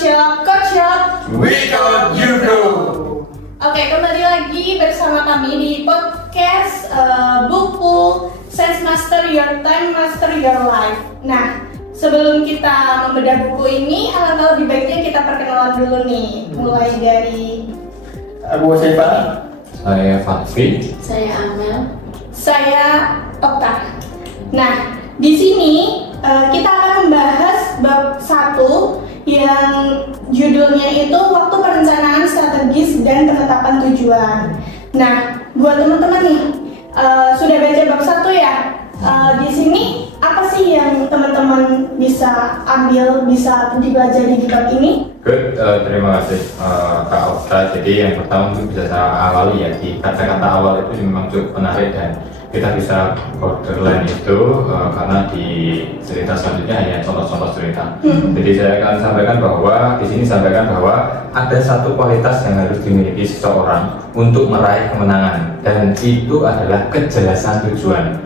Coach Shop. We Code You Go. Oke, kembali lagi bersama kami di podcast buku Sense Master Your Time, Master Your Life. Nah, sebelum kita membedah buku ini, alangkah lebih baiknya kita perkenalan dulu nih. Mulai dari Aku Saifa. Saya Fatfi. Saya Amel. saya Okta. Nah, di sini kita akan membahas bab 1 yang judulnya itu waktu perencanaan strategis dan penetapan tujuan. Nah, buat teman-teman nih sudah baca bab 1 ya. Di sini apa sih yang teman-teman bisa ambil, bisa dipelajari di bab ini? Good, terima kasih Kak Okta. Jadi yang pertama mungkin bisa saya awali ya, di kata-kata awal itu memang cukup menarik dan kita bisa borderline itu karena di cerita selanjutnya hanya contoh-contoh cerita. Jadi saya akan sampaikan bahwa di sini sampaikan bahwa ada satu kualitas yang harus dimiliki seseorang untuk meraih kemenangan, dan itu adalah kejelasan tujuan.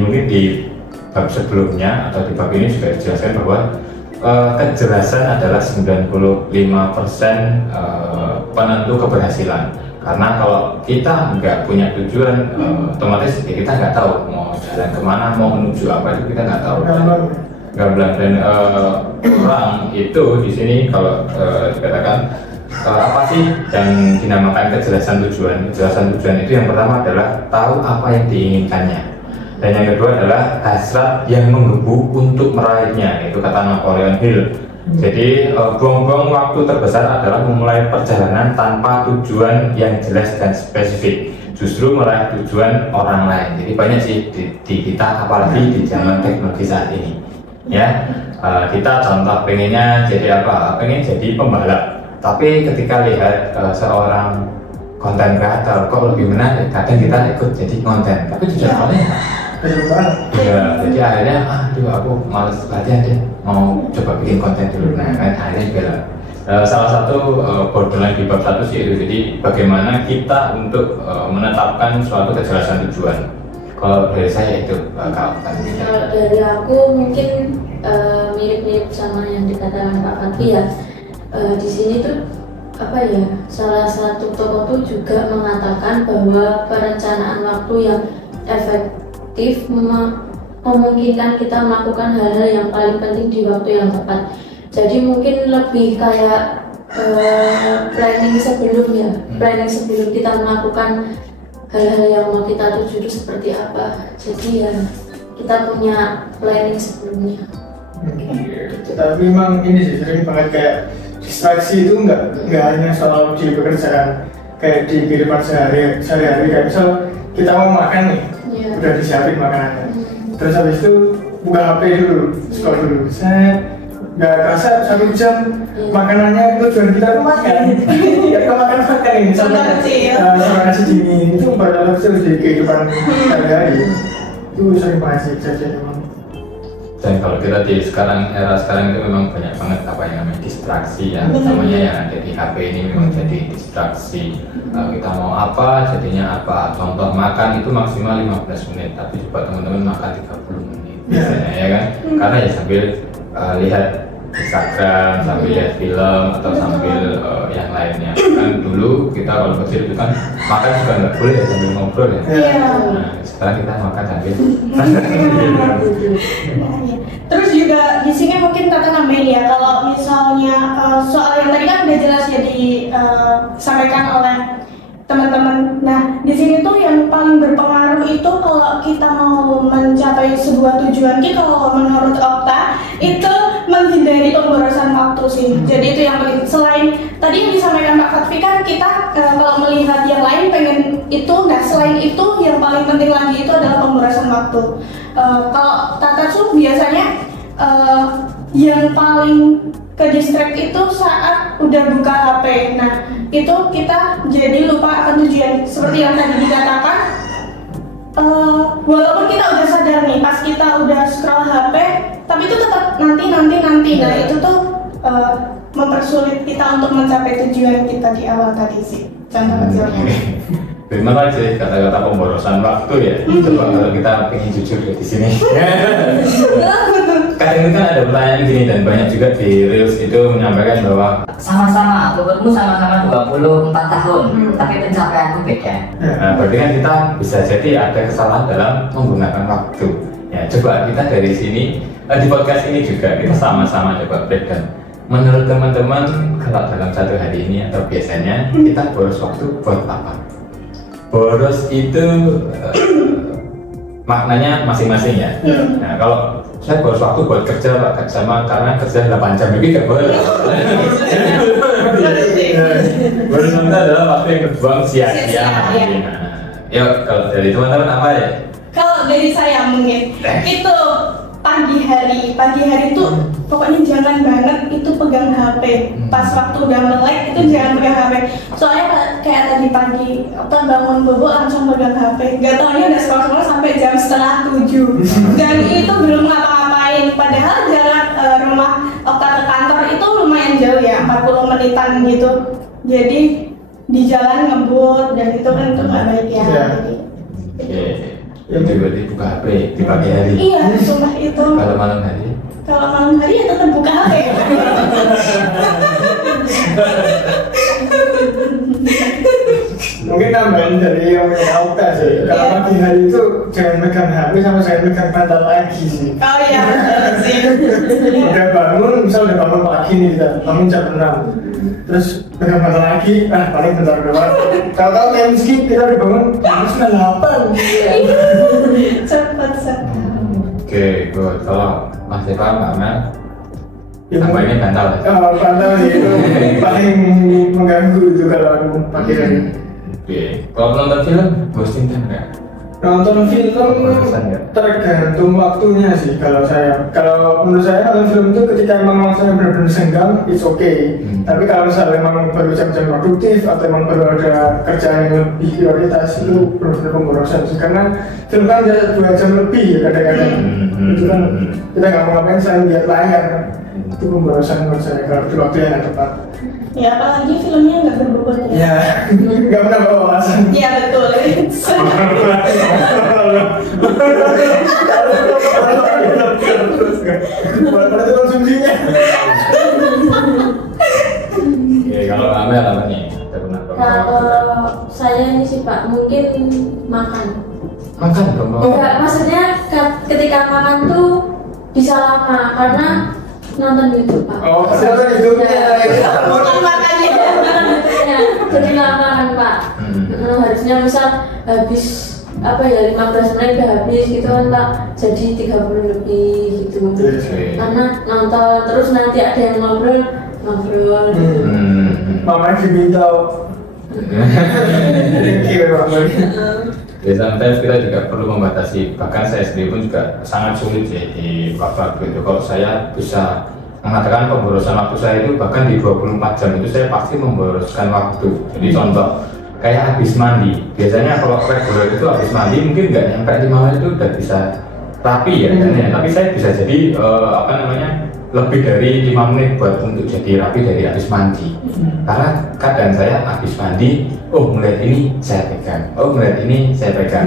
Mungkin di bab sebelumnya atau di bab ini juga dijelaskan bahwa kejelasan adalah 95% penentu keberhasilan. Karena kalau kita nggak punya tujuan, otomatis ya kita nggak tahu mau jalan kemana, mau menuju apa, itu kita nggak tahu. Gamblang. Dan orang itu di sini kalau dikatakan apa sih yang dinamakan kejelasan tujuan? Kejelasan tujuan itu yang pertama adalah tahu apa yang diinginkannya, dan yang kedua adalah hasrat yang menggebu untuk meraihnya. Itu kata Napoleon Hill. Jadi buang-buang waktu terbesar adalah memulai perjalanan tanpa tujuan yang jelas dan spesifik, justru meraih tujuan orang lain. Jadi banyak sih di kita, apalagi di zaman teknologi saat ini ya. Kita contoh pengennya jadi apa? Pengen jadi pembalap, tapi ketika lihat seorang konten kreator kok lebih menarik, kadang kita ikut jadi konten, tapi tidak soalnya ya, jadi akhirnya aduh aku males latihan deh, mau coba bikin konten dulu. Nah kan akhirnya juga salah satu borderline di bab 1 sih itu. Jadi bagaimana kita untuk menetapkan suatu kejelasan tujuan. Kalau dari saya itu Kak. Kalau dari aku mungkin mirip-mirip sama yang dikatakan Pak Fatfi ya. Di sini tuh apa ya, salah satu tokoh tuh juga mengatakan bahwa perencanaan waktu yang efektif memungkinkan kita melakukan hal-hal yang paling penting di waktu yang tepat. Jadi mungkin lebih kayak planning sebelum kita melakukan hal-hal yang mau kita tuju itu seperti apa. Jadi ya kita punya planning sebelumnya. Tapi memang ini sih sering banget kayak distraksi itu nggak hanya soal di pekerjaan, kayak di kehidupan sehari-hari. Kayak misal kita mau makan nih, udah disiapin makanannya, terus habis itu buka HP dulu, scroll dulu, saya nggak kerasa 1 jam makanannya tujuan kita tuh makan, ya makan ini sampai nasi dingin itu pada kecil di kehidupan sehari-hari itu sering banget sih jadi. Dan kalau kita di era sekarang itu memang banyak banget apa yang namanya distraksi ya, namanya yang ada di HP ini memang jadi distraksi. Kita mau apa jadinya apa. Contoh makan itu maksimal 15 menit, tapi coba teman-teman makan 30 menit biasanya ya kan, karena ya sambil lihat Instagram, sambil lihat film atau sambil yang lainnya. Kan dulu kita kalau kecil itu kan makan juga nggak boleh ya sambil ngobrol ya. Nah, sekarang kita makan sambil Terus juga di sini mungkin kata nambahin ya, kalau misalnya soal yang tadi kan udah jelas ya disampaikan oleh teman-teman. Nah, di sini tuh yang paling berpengaruh itu kalau kita mau mencapai sebuah tujuan kita, kalau menurut Okta itu menghindari pemborosan waktu sih. Jadi itu yang paling, selain tadi yang disampaikan Pak Fatfi kan kita kalau melihat yang lain pengen itu, nah selain itu yang paling penting lagi itu adalah pemborosan waktu. Kalau Tata Su biasanya yang paling ke distract itu saat udah buka HP. Nah itu kita jadi lupa akan tujuan. Seperti yang tadi dikatakan, walaupun kita udah sadar nih pas kita udah scroll HP, tapi itu tetap nanti. Nah itu tuh mempersulit kita untuk mencapai tujuan kita di awal tadi sih. Contoh kecilnya. Terima kasih kata-kata pemborosan waktu ya. Coba kalau kita ingin jujur di sini. kadang itu kan ada pertanyaan gini dan banyak juga di Reels itu menyampaikan bahwa sama-sama, umurmu sama-sama 24 tahun, tapi pencapaianku beda. nah, berarti kan kita bisa jadi ada kesalahan dalam menggunakan waktu. Ya, coba kita dari sini di podcast ini juga kita sama-sama coba breakdown. Menurut teman-teman, kalau dalam satu hari ini atau biasanya kita boros waktu buat apa? Boros itu maknanya masing-masing ya. Nah, kalau saya boros waktu buat kerja Pak, sama karena kerja 8 jam lebih gak boleh. Boros waktu adalah waktu yang terbuang sia-sia. Yuk, kalau dari teman-teman apa ya? Kalau dari saya mungkin itu pagi hari itu pokoknya jangan banget itu pegang HP pas waktu udah melek itu jangan pegang HP soalnya kayak tadi pagi bangun bobo langsung pegang HP gak taunya udah scroll sampai jam 6:30 dan itu belum ngapa-ngapain padahal jarak rumah Okta ke kantor itu lumayan jauh ya 40 menitan gitu jadi di jalan ngebut dan itu kan itu gak baik ya. Yang tiba-tiba buka HP di pagi hari. Iya, sumpah itu. Kalau malam hari? Kalau malam hari ya tetap buka HP. Mungkin tambahan dari yang punya Okta sih. Kalau pagi hari itu jangan megang HP sama jangan megang bantal lagi sih. Oh iya, sih. Udah bangun, misal udah bangun pagi nih kita, bangun jam 6 terus pegang bantal lagi, paling bentar doang. Kalau kayak meski kita udah bangun, jam 9:08. Cepet. Oke, good. Kalau Mas Eva, Mbak Mel, tambahinnya bantal. Bantal sih itu paling mengganggu itu kalau aku pagi hari. Oke, kalau nonton film, bosen kan nggak? Nonton film tergantung waktunya sih kalau saya. Kalau menurut saya nonton film itu ketika emang waktunya benar-benar senggang, it's okay. Tapi kalau misalnya emang baru jam-jam produktif atau emang baru ada kerjaan yang lebih prioritas itu benar-benar pemborosan sih. Karena film kan ada 2 jam lebih ya kadang-kadang. Itu kan kita nggak mau ngapain selain lihat layar. Itu pemborosan menurut saya kalau di waktu yang tepat. Ya apalagi filmnya nggak berbobot ya. Ya, nggak pernah bawa alasan. Iya betul. Buat konsumsinya. Oke, kalau Amel apa nih? Kalau saya ini sih Pak, mungkin makan. Makan dong. Enggak, maksudnya ketika makan tuh bisa lama karena nonton YouTube Pak. Oh, nonton YouTube ya. Bukan makannya. Jadi lama kan Pak. Harusnya misal habis apa ya 15 menit udah habis gitu kan tak jadi 30 lebih gitu. Karena nonton terus nanti ada yang ngobrol. Mama diminta. Ya, sometimes kita juga perlu membatasi. Bahkan saya sendiri pun juga sangat sulit ya di waktu itu. Kalau saya bisa mengatakan pemborosan waktu saya itu bahkan di 24 jam itu saya pasti memboroskan waktu. Jadi contoh kayak habis mandi. Biasanya kalau reguler itu habis mandi mungkin nggak nyampe 5 menit itu udah bisa rapi ya. Tapi saya bisa jadi lebih dari 5 menit buat untuk jadi rapi dari habis mandi. Karena kadang saya habis mandi, melihat ini saya pegang, melihat ini saya pegang.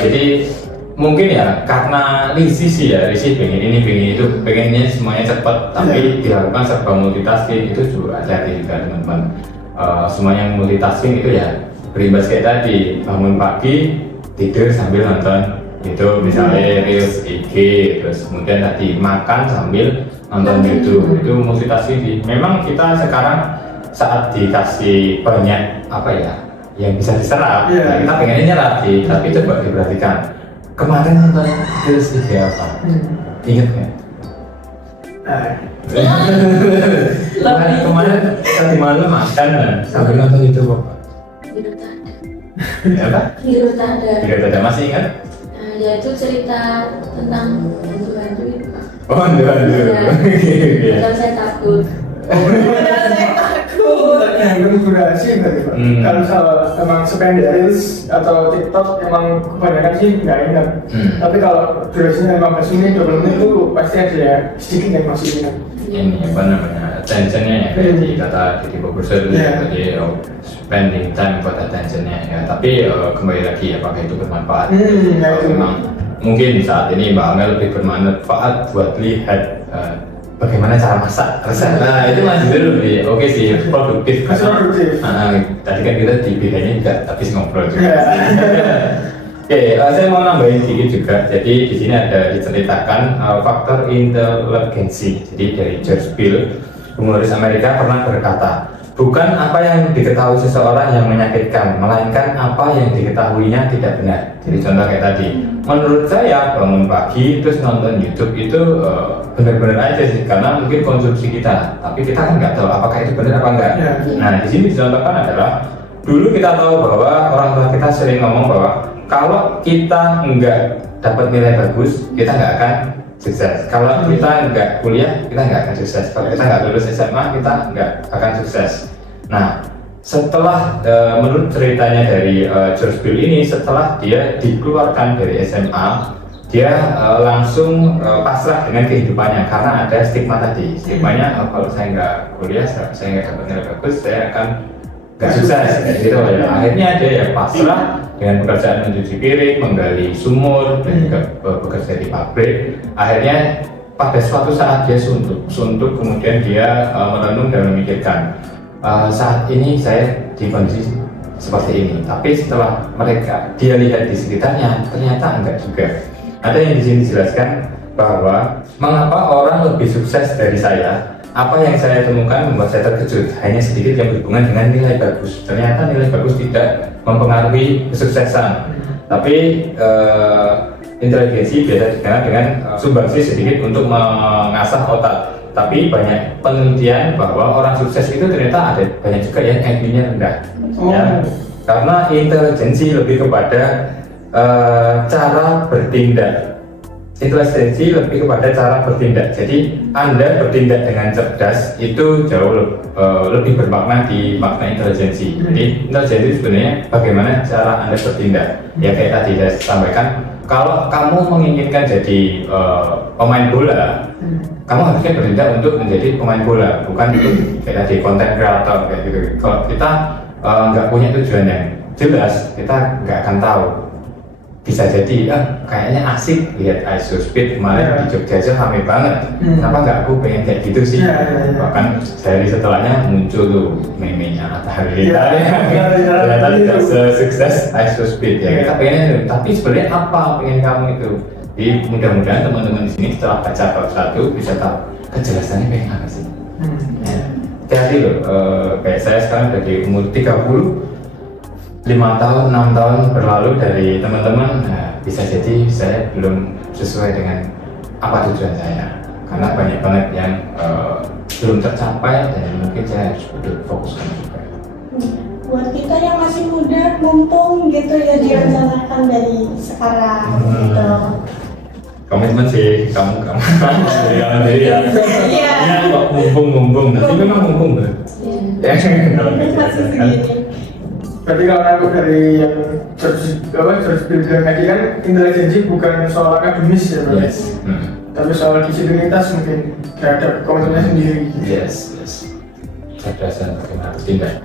Jadi mungkin ya karena Risi pengen ini pengen itu, pengennya semuanya cepat, tapi dilakukan serba multitasking itu juga hati-hati juga teman-teman. Semuanya multitasking itu ya berimbas kayak tadi, bangun pagi tidur sambil nonton itu misalnya Reels IG, terus kemudian tadi makan sambil nonton YouTube, itu multitasking. Memang kita sekarang saat dikasih banyak yang bisa diserap, kita pengennya nyerap sih, tapi coba diperhatikan kemarin nonton Reels IG apa? Ingat nggak? Kemarin tadi malam makan sambil nonton YouTube apa? Birotada masih ingat? Ya itu cerita tentang hantu-hantu itu Pak. Hantu. Kalau saya takut. Durasi berarti Pak. Kalau emang sependek Reels atau TikTok emang kebanyakan sih nggak ingat. Tapi kalau durasinya 15 menit, 20 menit itu pasti ada ya sedikit yang masih ingat. Ini apa namanya attentionnya ya kayak di kata di Boburser itu jadi spending time buat attentionnya ya. Tapi kembali lagi apakah itu bermanfaat? Kalau memang mungkin saat ini Mbak Amel lebih bermanfaat buat lihat bagaimana cara masak resep. Nah itu masih lebih oke sih, produktif. Tadi kan kita di bidangnya juga tapi ngobrol juga. Oke, saya mau nambahin sedikit juga. Jadi di sini ada diceritakan faktor inteligensi. Jadi dari George Bill, humoris Amerika, pernah berkata, bukan apa yang diketahui seseorang yang menyakitkan, melainkan apa yang diketahuinya tidak benar. Jadi contoh kayak tadi, menurut saya bangun pagi terus nonton YouTube itu benar-benar aja sih, karena mungkin konsumsi kita, tapi kita kan nggak tahu apakah itu benar apa enggak. Nah di sini dicontohkan adalah, dulu kita tahu bahwa orang tua kita sering ngomong bahwa kalau kita nggak dapat nilai bagus, kita nggak akan sukses. Kalau kita nggak kuliah, kita nggak akan sukses. Kalau kita nggak lulus SMA, kita nggak akan sukses. Nah, setelah menurut ceritanya dari George Bill ini, setelah dia dikeluarkan dari SMA, dia langsung pasrah dengan kehidupannya karena ada stigma tadi. Stigmanya kalau saya nggak kuliah, saya nggak dapat nilai bagus, saya akan nggak sukses. Gitu ya. Akhirnya dia ya pasrah dengan pekerjaan mencuci piring, menggali sumur, dan juga bekerja di pabrik. Akhirnya pada suatu saat dia suntuk, kemudian dia merenung dan memikirkan, saat ini saya di kondisi seperti ini, tapi setelah dia lihat di sekitarnya, ternyata enggak juga. Ada yang di sini dijelaskan bahwa mengapa orang lebih sukses dari saya. Apa yang saya temukan membuat saya terkejut, hanya sedikit yang berhubungan dengan nilai bagus. Ternyata nilai bagus tidak mempengaruhi kesuksesan, tapi inteligensi biasa dikenal dengan sumbangsi sedikit untuk mengasah otak. Tapi banyak penelitian bahwa orang sukses itu ternyata ada banyak juga yang IQ-nya rendah. Ya, karena inteligensi lebih kepada cara bertindak. Inteligensi lebih kepada cara bertindak. Jadi Anda bertindak dengan cerdas itu jauh lebih bermakna di makna inteligensi. Jadi inteligensi sebenarnya bagaimana cara Anda bertindak. Ya kayak tadi saya sampaikan, kalau kamu menginginkan jadi pemain bola, kamu harusnya bertindak untuk menjadi pemain bola, bukan untuk kayak tadi konten kreator kayak gitu. Kalau kita nggak punya tujuan yang jelas, kita nggak akan tahu. Bisa jadi kayaknya asik lihat ISO Speed kemarin di Jogja aja rame banget. Kenapa nggak aku pengen kayak gitu sih? Bahkan sehari setelahnya muncul tuh meme-nya Atta Halilintar ternyata tidak sukses ISO Speed ya. Kita pengen, tapi sebenarnya apa pengen kamu itu? Jadi mudah-mudahan teman-teman di sini setelah baca bab 1 bisa tahu kejelasannya pengen apa sih. Hati-hati loh, kayak saya sekarang dari umur 30, 5 tahun, 6 tahun berlalu dari teman-teman, bisa jadi saya belum sesuai dengan apa tujuan saya, karena banyak banget yang belum tercapai dan mungkin saya harus fokuskan juga. Buat kita yang masih muda, mumpung gitu ya direncanakan dari sekarang gitu. Komitmen sih kamu dari ya. Iya kok mumpung, tapi memang mumpung banget. Ya masih segini. Berarti kalau aku dari yang George Bill bilang tadi kan, inteligensi bukan soal akademis ya, Bro. Tapi soal disiplinitas mungkin terhadap komitmennya sendiri. Yes. Cerdasan bagaimana bertindak.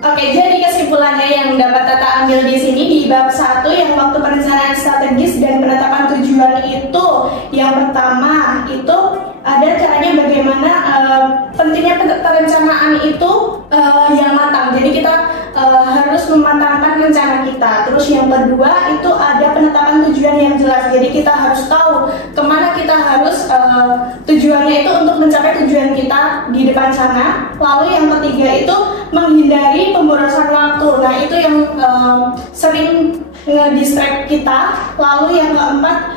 Oke, jadi kesimpulannya yang dapat Tata ambil di sini di bab 1 yang waktu perencanaan strategis dan penetapan tujuan itu, yang pertama itu ada caranya bagaimana pentingnya perencanaan itu yang matang. Jadi kita harus mematangkan rencana kita. Terus yang kedua itu ada penetapan tujuan yang jelas. Jadi kita harus tahu kemana kita harus tujuannya itu untuk mencapai tujuan kita di depan sana. Lalu yang ketiga itu menghindari pemborosan waktu. Nah itu yang sering nge-distract kita. Lalu yang keempat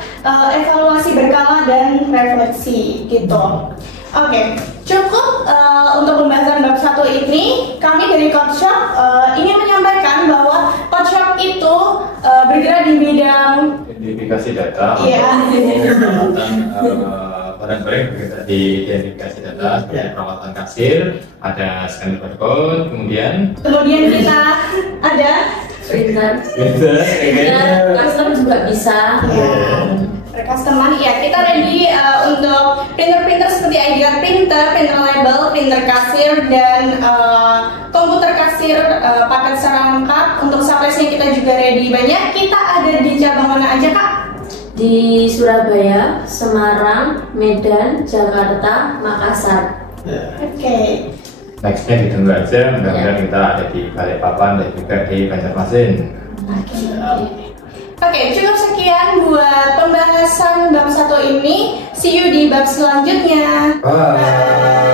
evaluasi berkala dan refleksi gitu. Oke, cukup untuk pembahasan bab 1 ini. Kami dari Code Shop ingin menyampaikan bahwa Code Shop itu bergerak di bidang identifikasi data. Iya. Barang-barang bergerak di identifikasi data seperti perawatan kasir, ada scanner barcode, kemudian kita ada printer, custom juga bisa. Customer ya, kita ready untuk printer seperti ID card printer, printer label, printer kasir, dan komputer kasir paket secara lengkap. Untuk suppliesnya kita juga ready banyak. Kita ada di cabang mana aja, Kak? di Surabaya, Semarang, Medan, Jakarta, Makassar. Oke. Nextnya ditunggu aja, mudah-mudahan kita ada di Balikpapan dan juga di Banjarmasin. Oke, cukup sekian buat pembahasan bab 1 ini. See you di bab selanjutnya. Bye.